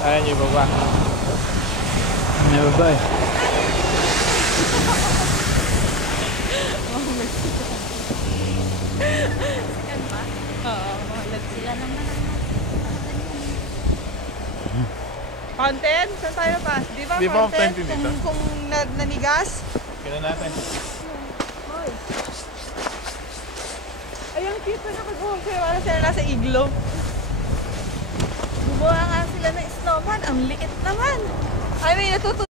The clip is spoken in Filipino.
Ayan yung baba. May baba eh. Sikan pa? Oo, mahalag sila naman ang Fountain? Saan tayo pa? Di ba Di ba fountain? fountain dito? Kung nanigas? Kailan natin? Hoy. Ay, ang cute na nakagawa sila. Wala sila nasa iglo. Gumawa nga sila ng snowman. Ang liit naman. Ay, may natutunan.